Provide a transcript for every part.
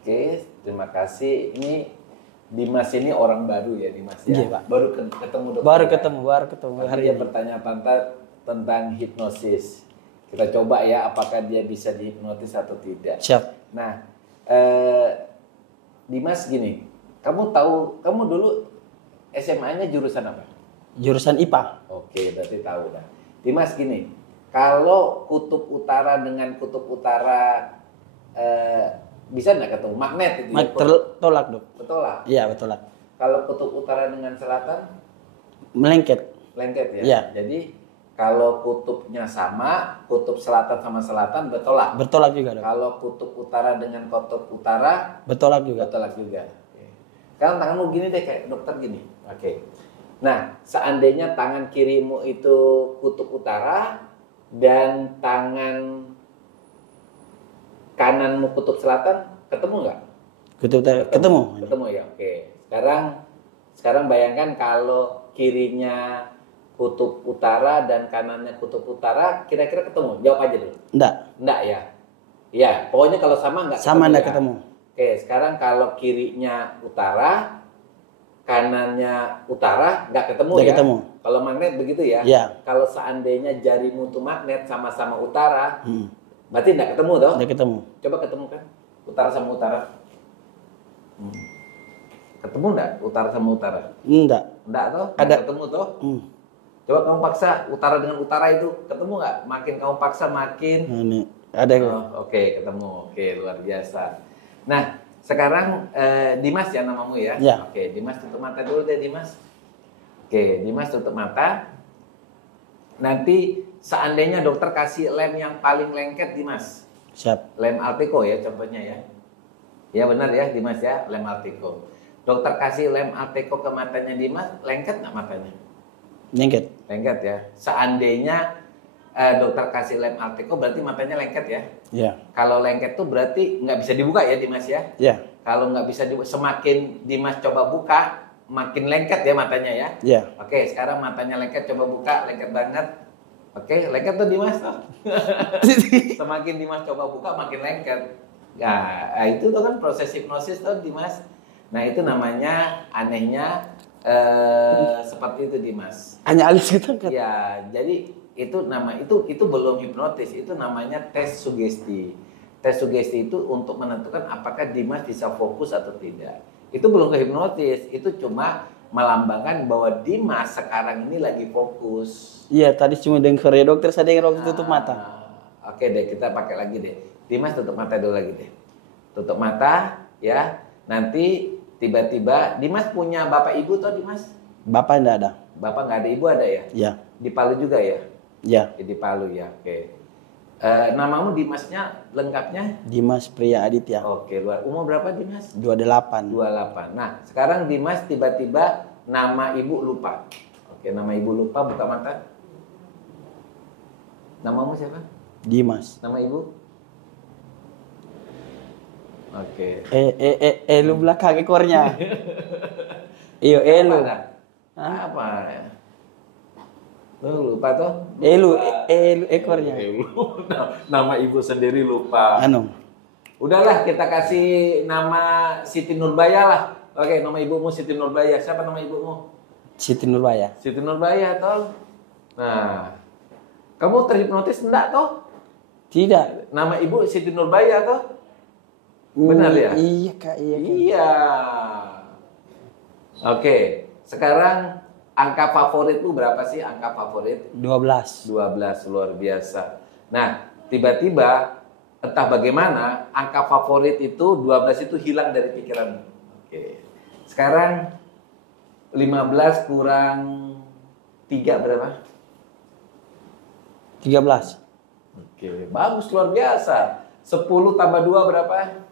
Oke, terima kasih. Ini Dimas ini orang baru ya, Dimas ya. Iya, Pak. Baru ketemu dokter. Baru ya? ketemu Hari dia bertanya tentang hipnosis. Kita coba ya, apakah dia bisa dihipnotis atau tidak. Siap. Nah, Dimas gini, kamu dulu SMA-nya jurusan apa? Jurusan IPA. Oke, berarti tahu dah. Dimas gini, kalau kutub utara dengan kutub utara bisa nggak ketemu? Magnet itu ya? Tolak, Dok. Betul lah. Iya, betul lah. Kalau kutub utara dengan selatan? Melengket. Lengket ya? Iya. Jadi kalau kutubnya sama, kutub selatan sama selatan bertolak. Bertolak juga, Dok. Kalau kutub utara dengan kutub utara Bertolak juga. bertolak juga. Oke. Sekarang tanganmu gini deh kayak dokter gini. Oke. Nah, seandainya tangan kirimu itu kutub utara dan tangan kananmu kutub selatan, ketemu nggak? Kutub utara ketemu. Ketemu ya. Oke. Sekarang bayangkan kalau kirinya kutub utara dan kanannya kutub utara, kira-kira ketemu? Jawab aja dulu. Enggak ya? Iya, pokoknya kalau sama enggak Sama enggak ya? ketemu. Oke, sekarang kalau kirinya utara, kanannya utara, enggak ketemu Enggak ya? ketemu. Kalau magnet begitu ya? Iya. Kalau seandainya jarimu itu magnet sama-sama utara, berarti enggak ketemu toh? Enggak ketemu. Coba ketemu kan? Utara sama utara. Ketemu enggak? Utara sama utara? Enggak. Enggak toh? Ada. Enggak ketemu toh? Coba kamu paksa utara dengan utara itu ketemu nggak? Makin kamu paksa makin. Ini ada. Oke, ketemu. Oke, luar biasa. Nah, sekarang Dimas ya namamu ya? Ya. Oke, Dimas tutup mata dulu deh Dimas. Oke, Dimas tutup mata. Nanti seandainya dokter kasih lem yang paling lengket Dimas. Siap. Lem Alteco ya contohnya ya. Ya benar ya Dimas ya, lem Alteco. Dokter kasih lem Alteco ke matanya Dimas, lengket nggak matanya? Lengket. Lengket ya. Seandainya dokter kasih lem Alteco berarti matanya lengket ya. Iya. Kalau lengket tuh berarti nggak bisa dibuka ya Dimas ya. Iya. Kalau nggak bisa dibuka, semakin Dimas coba buka, makin lengket ya matanya ya. Iya. Oke, sekarang matanya lengket, coba buka, lengket banget. Oke, lengket tuh Dimas. Semakin Dimas coba buka, makin lengket. Nah, itu tuh kan proses hipnosis tuh Dimas. Nah itu namanya anehnya seperti itu Dimas. Hanya alis gitu kan? Ya, jadi itu belum hipnotis, itu namanya tes sugesti. Tes sugesti itu untuk menentukan apakah Dimas bisa fokus atau tidak. Itu belum ke hipnotis, itu cuma melambangkan bahwa Dimas sekarang ini lagi fokus. Iya, tadi cuma dengar ya dokter, saya dengar waktu tutup mata. Oke deh, kita pakai lagi deh. Dimas tutup mata dulu lagi deh. Tutup mata ya. Nanti tiba-tiba Dimas punya bapak ibu toh Dimas? Bapak enggak ada. Bapak nggak ada, ibu ada ya? Iya. Di Palu juga ya? Iya. Di Palu ya, oke. Namamu Dimasnya lengkapnya? Dimas Priya Aditya. Oke, luar. Umur berapa Dimas? 28. 28. Nah, sekarang Dimas tiba-tiba nama ibu lupa. Oke, nama ibu lupa, buka mata. Namamu siapa? Dimas. Nama ibu? Oke. Lu belakang ekornya. Iyo, lu. Apa ya? Lu lupa toh? Lu ekornya. Nama ibu sendiri lupa. Udahlah, kita kasih nama Siti Nurbaya lah. Oke, nama ibumu Siti Nurbaya. Siapa nama ibumu? Siti Nurbaya. Siti Nurbaya toh. Nah, kamu terhipnotis enggak toh? Tidak. Nama ibu Siti Nurbaya toh? Benar ya? Iya kak, Iya. Oke, sekarang angka favoritmu berapa sih angka favorit? 12. 12, luar biasa. Nah, tiba-tiba entah bagaimana angka favorit itu 12 itu hilang dari pikiranmu. Oke. Sekarang 15 kurang 3 berapa? 13. Oke, bagus luar biasa. 10 tambah 2 berapa?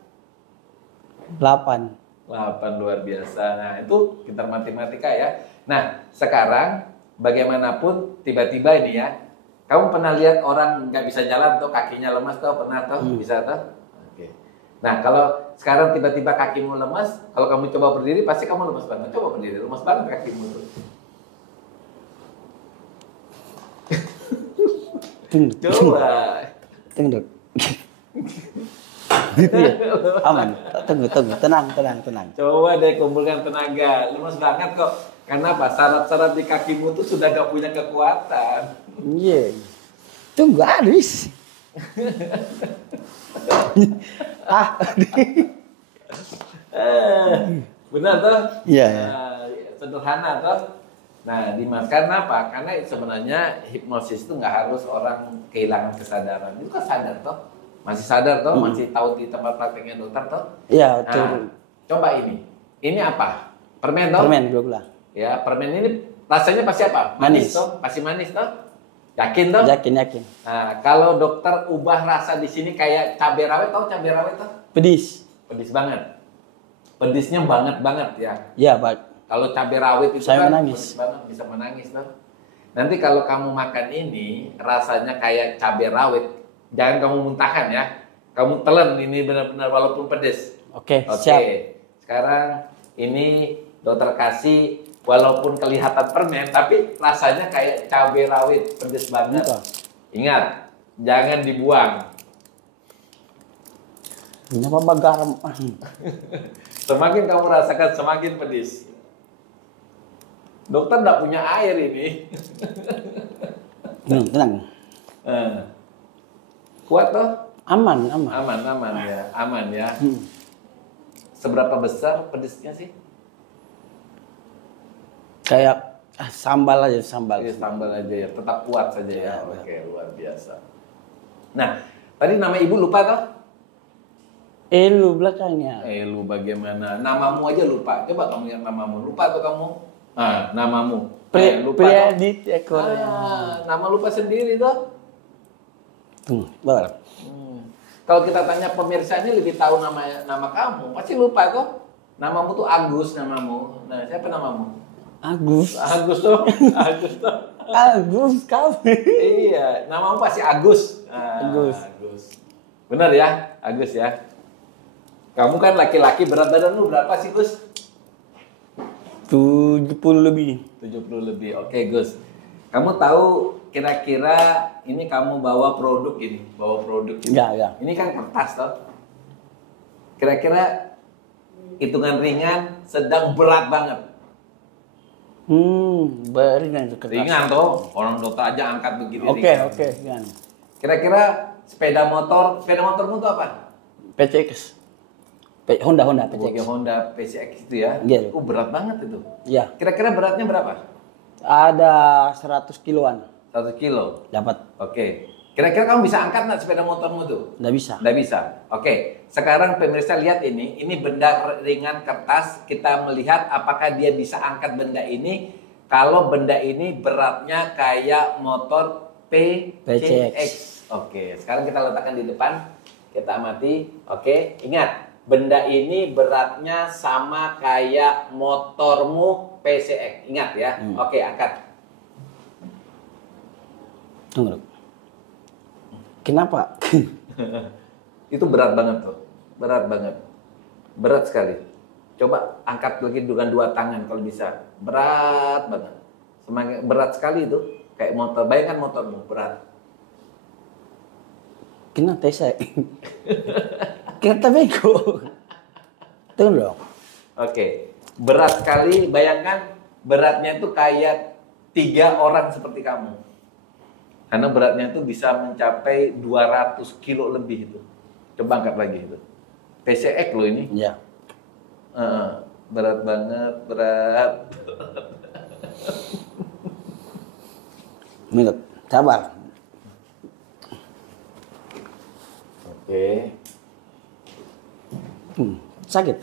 8. 8 luar biasa. Nah, itu pintar matematika ya. Nah, sekarang bagaimanapun tiba-tiba ini ya, kamu pernah lihat orang nggak bisa jalan tuh, kakinya lemas tuh, pernah tuh, bisa tuh? Oke. Nah, kalau sekarang tiba-tiba kakimu lemas, kalau kamu coba berdiri pasti kamu lemas banget. Coba berdiri, lemas banget kakimu tuh. Coba. Tunggu dok. Iya. Aman. Tunggu. Tenang. Coba deh kumpulkan tenaga. Lemes banget kok. Karena apa? Syarat-syarat di kakimu tuh sudah gak punya kekuatan. Iya. Tunggu habis. Benar toh? Iya. Nah, sederhana toh. Nah, Dimas, karena apa? Karena sebenarnya hipnosis itu nggak harus orang kehilangan kesadaran. Itu kan sadar toh, masih sadar toh, masih tahu di tempat prakteknya dokter toh. Iya, Nah, coba ini. Ini apa? Permen toh? Permen gula. Ya, permen ini rasanya pasti apa? Manis. Toh? Pasti manis toh? Yakin toh? Yakin. Nah, kalau dokter ubah rasa di sini kayak cabai rawit toh? Cabai rawit toh? Pedis. Pedis banget. Pedisnya banget ya. Iya, Pak. Kalau cabai rawit itu Saya kan menangis. pedes banget, bisa menangis toh. Nanti kalau kamu makan ini rasanya kayak cabai rawit, jangan kamu muntahkan ya. Kamu telan ini benar-benar walaupun pedes. Oke, Oke. siap. Sekarang ini dokter kasih walaupun kelihatan permen tapi rasanya kayak cabai rawit, pedes banget. Betul. Ingat, jangan dibuang. Ini apa garam? Semakin kamu rasakan semakin pedis. Dokter nggak punya air ini. Tenang. Kuat toh? Aman. Aman ya. Seberapa besar pedesnya sih? Kayak sambal aja. Iya, sambal aja ya, tetap kuat saja ya. Ya, Oke, luar biasa. Nah, tadi nama ibu lupa toh? Lu belakangnya. Lu bagaimana? Namamu aja lupa. Coba kamu yang namamu lupa tuh kamu. Ah, namamu. Lupa. Priadit ekornya. Nama lupa sendiri toh. Boleh. Kalau kita tanya pemirsa ini lebih tahu nama kamu, pasti lupa toh. Namamu tuh Agus namamu. Nah, siapa namamu? Agus toh. Agus kamu. Iya, namamu pasti Agus. Agus. Benar ya, Agus ya. Kamu kan laki-laki, berat badan lu berapa sih, Gus? 70 lebih. 70 lebih. Oke, Gus. Kamu tahu kira-kira ini kamu bawa produk ini, Ya. Ini kan kertas toh. Kira-kira hitungan ringan, sedang, berat banget. Beringan itu kertas. Ringan toh. Orang dokter aja angkat begini Oke, ringan. ringan. Kira-kira sepeda motormu tuh apa? PCX. Honda Oke, PCX. Honda PCX itu ya. Iya. Berat banget itu. Iya. Kira-kira beratnya berapa? Ada 100 kiloan. 1 kilo. Dapat. Oke. Kira-kira kamu bisa angkat nggak sepeda motormu tuh? Nggak bisa. Nggak bisa. Oke. Sekarang pemirsa lihat ini. Ini benda ringan kertas. Kita melihat apakah dia bisa angkat benda ini. Kalau benda ini beratnya kayak motor PCX. Oke. Sekarang kita letakkan di depan. Kita amati. Oke. Ingat. Benda ini beratnya sama kayak motormu PCX. Ingat ya. Oke, angkat. Tunggu. Kenapa? Itu berat banget tuh. Berat banget. Berat sekali. Coba angkat lagi dengan 2 tangan kalau bisa. Berat banget. Semakin berat sekali itu. Kayak motor. Bayangkan motormu berat. Kenapa saya? Kita bego. Tunggu dong. Oke. Berat sekali. Bayangkan beratnya itu kayak 3 orang seperti kamu. Karena beratnya itu bisa mencapai 200 kilo lebih itu. Coba angkat lagi itu. PCX loh ini. Ya. Berat banget, berat. Minut. Sabar. Oke. Sakit.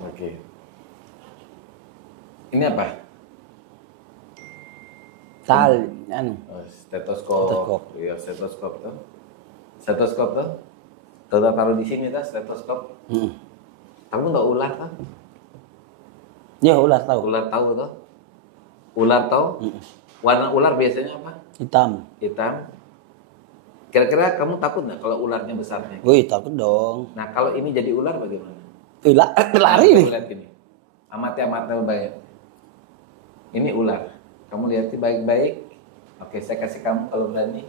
Oke. Ini apa? Stetoskop. Iya, stetoskop tuh. Stetoskop tuh. Taruh di sini tuh stetoskop. Kamu nggak ular kan? Ya, ular tahu. Ular tahu tuh. Ular tahu. Warna ular biasanya apa? Hitam. Hitam. Kira-kira kamu takut nggak kalau ularnya besarnya? Wih, takut dong. Nah, kalau ini jadi ular bagaimana? Lari nih. Kamu lihat ini. Amati baik. Ini ular. Kamu lihat baik-baik. Oke, saya kasih kamu kalau berani.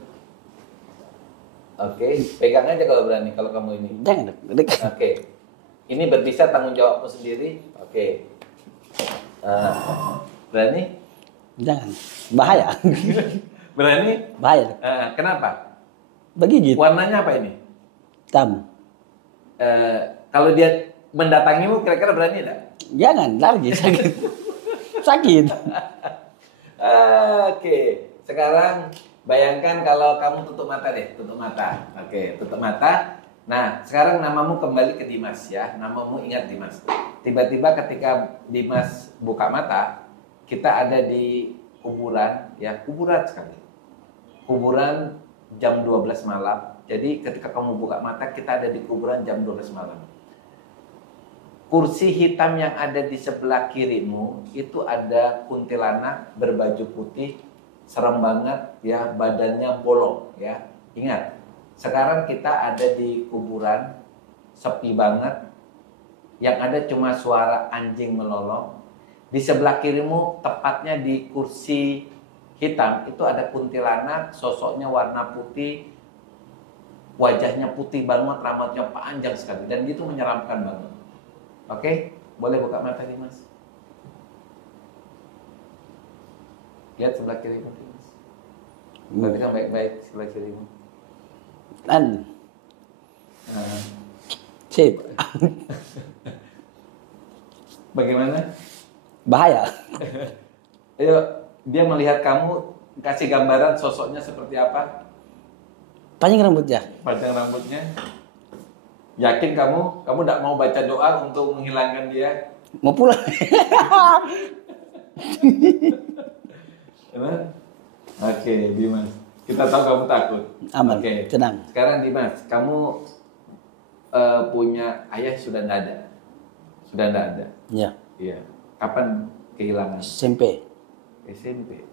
Oke, pegang aja kalau berani kalau kamu ini. Jangan dek. Oke. Ini berpisah tanggung jawabmu sendiri. Oke. Berani? Jangan. Bahaya. Berani? Bahaya dek. Kenapa? Begigit. Warnanya apa ini? Hitam. Kalau dia mendatangimu kira-kira berani enggak? Jangan, lari sakit. Sakit. Oke, sekarang bayangkan kalau kamu tutup mata deh, tutup mata. Oke, tutup mata. Nah, sekarang namamu kembali ke Dimas ya. Namamu ingat Dimas. Tiba-tiba ketika Dimas buka mata, kita ada di kuburan, ya kuburan sekali. Kuburan jam 12 malam. Jadi ketika kamu buka mata, kita ada di kuburan jam 12 malam. Kursi hitam yang ada di sebelah kirimu itu ada kuntilanak berbaju putih, serem banget ya, badannya bolong ya. Ingat, sekarang kita ada di kuburan sepi banget, yang ada cuma suara anjing melolong. Di sebelah kirimu, tepatnya di kursi hitam itu ada kuntilanak, sosoknya warna putih, wajahnya putih banget, rambutnya panjang sekali, dan itu menyeramkan banget. Oke, boleh buka mata Dimas. Lihat sebelah kirimu Dimas. Perhatikan baik-baik sebelah kirimu. Sip. Bagaimana? Bahaya. Ayo, dia melihat kamu, kasih gambaran sosoknya seperti apa? Panjang rambutnya. Panjang rambutnya. Yakin kamu tidak mau baca doa untuk menghilangkan dia? Mau pulang. Oke, Dimas. Kita tahu kamu takut. Aman. Oke. Tenang. Sekarang Dimas, kamu punya ayah sudah tidak ada. Sudah tidak ada. Ya. Iya. Kapan kehilangan? SMP. SMP.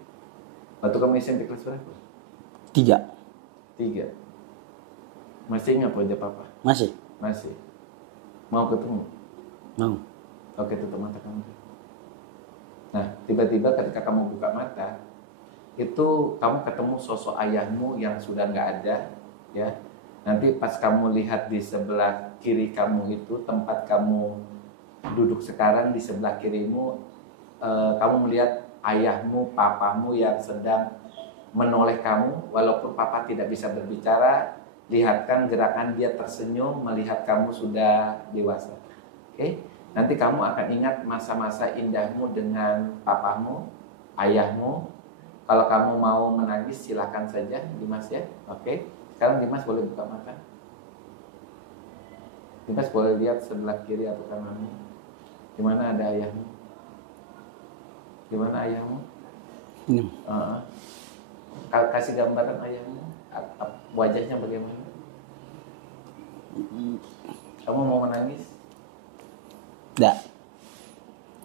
Waktu kamu SMP kelas berapa? 3. 3. Masih ingat wajah papa? Masih. Masih. Mau ketemu? Mau. Oke, tutup mata kamu. Nah, tiba-tiba ketika kamu buka mata, itu kamu ketemu sosok ayahmu yang sudah nggak ada, ya. Nanti pas kamu lihat di sebelah kiri kamu itu, tempat kamu duduk sekarang di sebelah kirimu, kamu melihat ayahmu, papamu yang sedang menoleh kamu, walaupun papa tidak bisa berbicara. Lihatkan gerakan dia tersenyum melihat kamu sudah dewasa. Oke? Nanti kamu akan ingat masa-masa indahmu dengan papamu, ayahmu. Kalau kamu mau menangis silakan saja Dimas ya. Oke? Sekarang Dimas boleh buka mata. Dimas boleh lihat sebelah kiri atau kananmu. Di mana ada ayahmu? Di mana ayahmu? Ini. Kasih gambaran ayahmu. Wajahnya bagaimana? Kamu mau menangis? Tidak.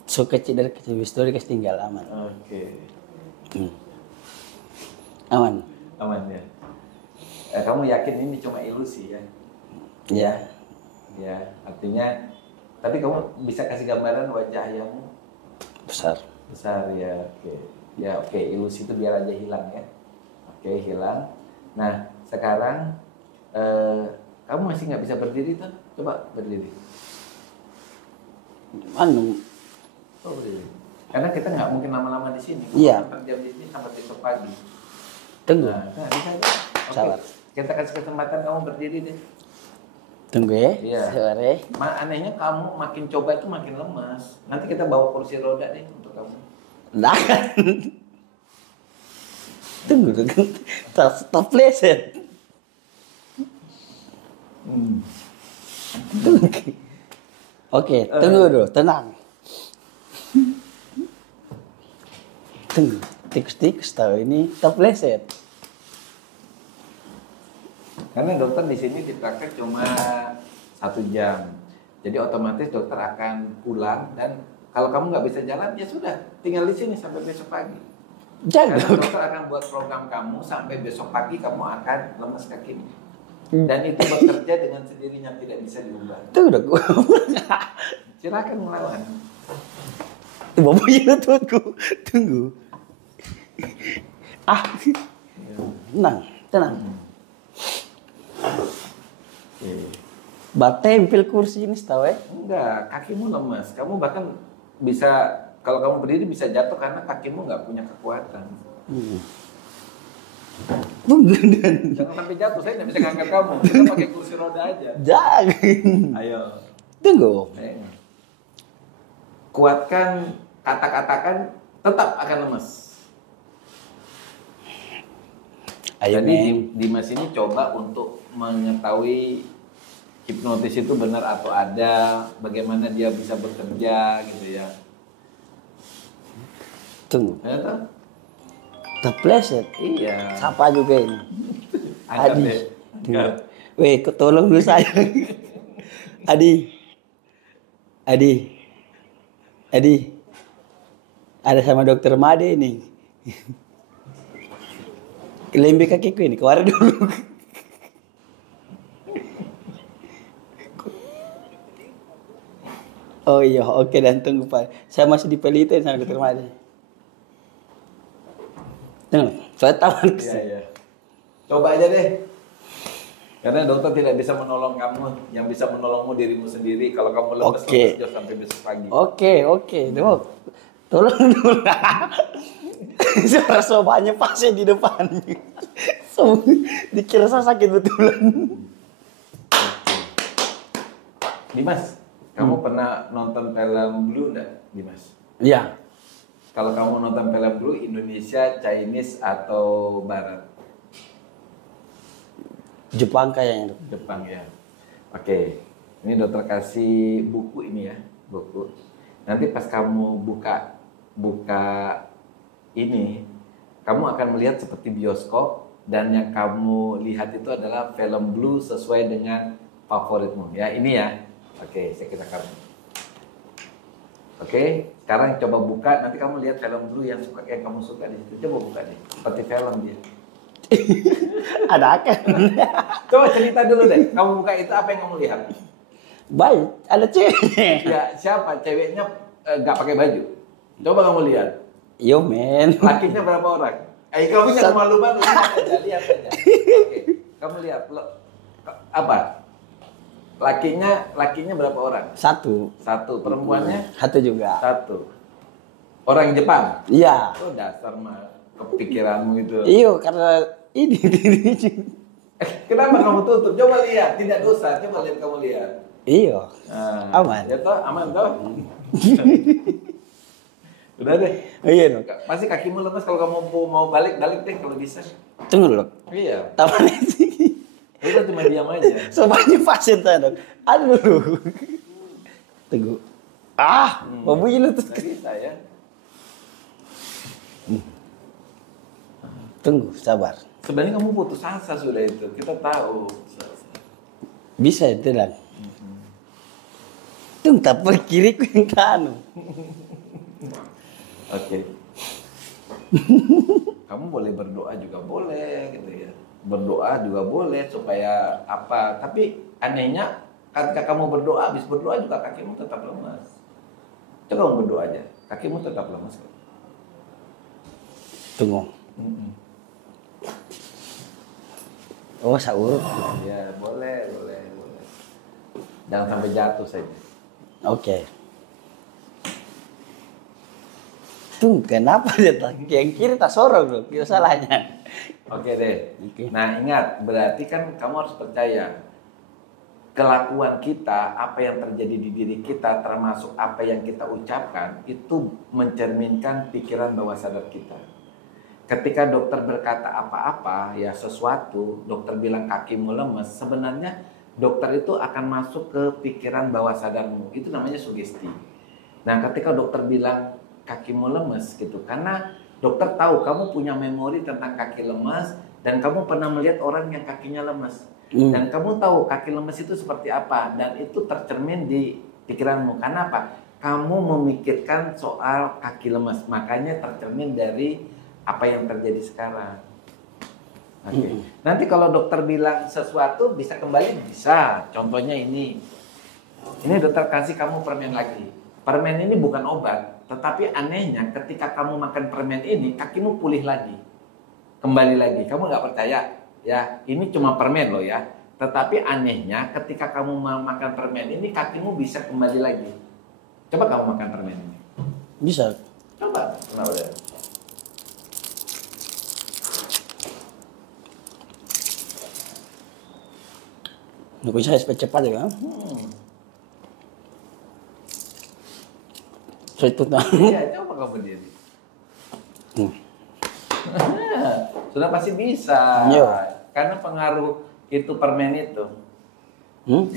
So kecil dari kecil histori tinggal aman. Oke. Aman. Aman ya. Kamu yakin ini cuma ilusi ya? Ya. Ya, artinya. Tapi kamu bisa kasih gambaran wajah ayahmu? Besar. Besar ya. Oke. Ya oke. Ilusi itu biar aja hilang ya. Oke, hilang. Nah, sekarang kamu masih nggak bisa berdiri tuh? Coba berdiri. Oh, berdiri. Karena kita nggak mungkin lama-lama di sini. Iya. Jam di sini sampai besok pagi. Tunggu. Nah, bisa aja. Oke. Sabar. Kita kasih kesempatan kamu berdiri deh. Tunggu ya. Iya. Sore. Anehnya kamu makin coba itu makin lemas. Nanti kita bawa kursi roda deh untuk kamu. Nah. Tunggu. Stop pleset. Tunggu. Oke, tunggu dulu, tenang. Tunggu, tikus-tikus tahu ini stop pleset. Karena dokter di sini di praktek cuma 1 jam. Jadi otomatis dokter akan pulang dan kalau kamu nggak bisa jalan ya sudah, tinggal di sini sampai besok pagi. Jangan. Karena dokter akan buat program kamu sampai besok pagi kamu akan lemas kakimu. Dan itu bekerja dengan sendirinya, tidak bisa diubah. Tunggu. Silakan melawan. Bapaknya tunggu. Tenang. Batempel kursi ini tahu ya? Enggak, kakimu lemas. Kamu bahkan bisa, kalau kamu berdiri bisa jatuh karena kakimu nggak punya kekuatan. Jangan sampai jatuh, saya nggak bisa ngangkat kamu. Kita pakai kursi roda aja. Jangan. Ayo. Tunggu. Kuatkan kata-katakan, tetap akan lemas. Ayo, jadi Dimas ini coba untuk mengetahui hipnotis itu benar atau ada, bagaimana dia bisa bekerja gitu ya. Tunggu. Ya toh? Terpleset. Iya. Siapa juga ini? Angkat Adi. deh. Angkat. Weh, kau tolong dulu saya. Adi. Ada sama dokter Made ini. Lembek kakiku ini, keluar dulu. Oh iya, oke dan tunggu Pak. Saya masih dipelitin sama dokter Made. Tunggu, saya tahu. Iya. Coba aja deh. Karena dokter tidak bisa menolong kamu, yang bisa menolongmu dirimu sendiri. Kalau kamu lemes, Oke. lemes sampai besok pagi. Oke, dok. Tolong dulu. Suara sobanya pasnya di depan. So, dikira saya sakit betulan. Dimas, kamu pernah nonton film Blue enggak, Dimas? Iya. Kalau kamu nonton film Blue, Indonesia, Chinese atau Barat? Jepang kayaknya. Jepang ya. Oke, ini dokter kasih buku ini ya, buku. Nanti pas kamu buka ini, kamu akan melihat seperti bioskop dan yang kamu lihat itu adalah film Blue sesuai dengan favoritmu. Ya, ini ya. Oke, saya kira kamu. Oke, sekarang coba buka. Nanti kamu lihat film Blue yang kamu suka di situ. Coba buka deh, seperti film dia. Ada akan. Coba cerita dulu deh. Kamu buka itu apa yang kamu lihat? Baik, ada cewek. Ya siapa ceweknya nggak pakai baju? Coba kamu lihat. Yo men. Lakinya berapa orang? Kamu jangan malu-malu. Lihat aja. Oke. Kamu lihat apa? Lakinya berapa orang? Satu. Perempuannya? Satu juga. Satu. Orang Jepang? Iya. Oh dasar mah kepikiranmu itu. Iyo, karena ini. Kenapa kamu tutup? Coba lihat, tidak dosa. Coba lihat, kamu lihat. Iyo. Nah, Aman. Ya toh, aman toh. Udah deh. Iya dong. Pasti kakimu lemas kalau kamu mau balik deh kalau bisa. Tunggu dulu. Iya. Taman sih. Kita cuma diam aja. Soalnya pasien saya dong. Aduh dulu. Tunggu. Mau bunyi lu tuh. Nggak bisa ya. Tunggu, sabar. Sebenarnya kamu putus asa sudah itu. Kita tahu. Bisa itu lah. Tunggu, tapi kiriku yang kanu. Oke. Kamu boleh berdoa juga boleh gitu ya. Berdoa juga boleh supaya apa. Tapi anehnya ketika kamu berdoa, habis berdoa juga kakimu tetap lemas. Coba kamu berdoa aja. Kakimu tetap lemas. Tunggu. Oh, saurut. Ya, boleh. Jangan sampai jatuh saja. Oke. Tunggu, kenapa dia yang kiri tak sorong loh? Itu salahnya. Oke deh. Oke. Nah, ingat, berarti kan kamu harus percaya kelakuan kita, apa yang terjadi di diri kita, termasuk apa yang kita ucapkan, itu mencerminkan pikiran bawah sadar kita. Ketika dokter berkata apa-apa, ya sesuatu, dokter bilang kakimu lemes, sebenarnya dokter itu akan masuk ke pikiran bawah sadarmu. Itu namanya sugesti. Nah, ketika dokter bilang kakimu lemes gitu, karena dokter tahu kamu punya memori tentang kaki lemes dan kamu pernah melihat orang yang kakinya lemes. Dan kamu tahu kaki lemes itu seperti apa dan itu tercermin di pikiranmu. Karena apa? Kamu memikirkan soal kaki lemes, makanya tercermin dari apa yang terjadi sekarang. Oke. Nanti kalau dokter bilang sesuatu bisa kembali, bisa. Contohnya ini dokter kasih kamu permen lagi. Permen ini bukan obat, tetapi anehnya ketika kamu makan permen ini, kakimu pulih lagi, kembali lagi. Kamu nggak percaya? Ya, ini cuma permen loh ya. Tetapi anehnya ketika kamu makan permen ini kakimu bisa kembali lagi. Coba kamu makan permen ini. Bisa. Coba. Nah, udah. Nggak bisa cepat ya. So itu nah. Iya, coba kamu berdiri. Sudah pasti bisa. Iya. Karena pengaruh itu permen itu.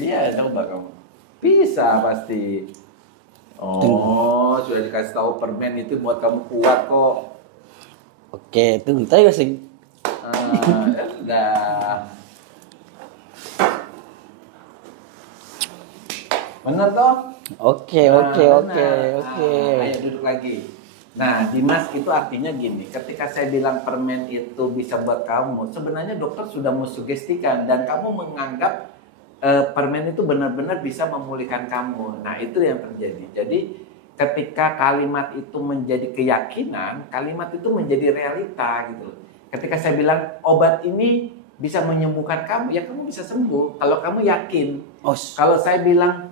Iya, coba kamu. Bisa pasti. Oh, sudah dikasih tahu permen itu buat kamu kuat kok. Oke, tunggu tadi kasih. Udah. Benar toh? Oke. Ayo duduk lagi. Nah, Dimas, itu artinya gini, ketika saya bilang permen itu bisa buat kamu, sebenarnya dokter sudah mensugestikan dan kamu menganggap permen itu benar-benar bisa memulihkan kamu. Nah, itu yang terjadi. Jadi, ketika kalimat itu menjadi keyakinan, kalimat itu menjadi realita gitu. Ketika saya bilang obat ini bisa menyembuhkan kamu, ya kamu bisa sembuh kalau kamu yakin. Kalau saya bilang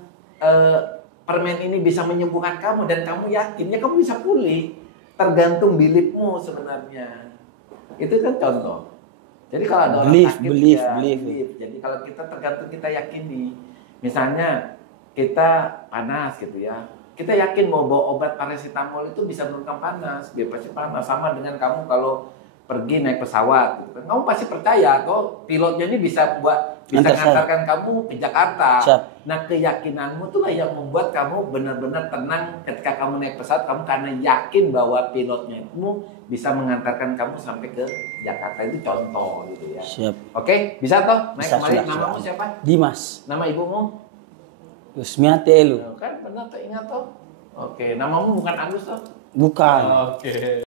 permen ini bisa menyembuhkan kamu dan kamu yakin, ya kamu bisa pulih. Tergantung beliefmu sebenarnya. Itu kan contoh. Jadi kalau ada orang sakit, belief. Jadi kalau kita tergantung kita yakini. Misalnya kita panas gitu ya. Kita yakin mau bawa obat paracetamol itu bisa menurunkan panas, biar pasti panas. Sama dengan kamu kalau pergi naik pesawat, gitu kan. Kamu pasti percaya kok pilotnya ini bisa mengantarkan kamu ke Jakarta. Siap. Nah, keyakinanmu itulah yang membuat kamu benar-benar tenang ketika kamu naik pesawat, kamu karena yakin bahwa pilotnya itu bisa mengantarkan kamu sampai ke Jakarta. Itu contoh gitu ya. Siap. Oke, bisa toh? Naik Bisa, kembali. sudah, Namamu sudah. siapa? Dimas. Nama ibumu? Yusmiati Elu. Kan benar tuh, ingat toh? Oke, namamu bukan Agus toh? Bukan. Oke.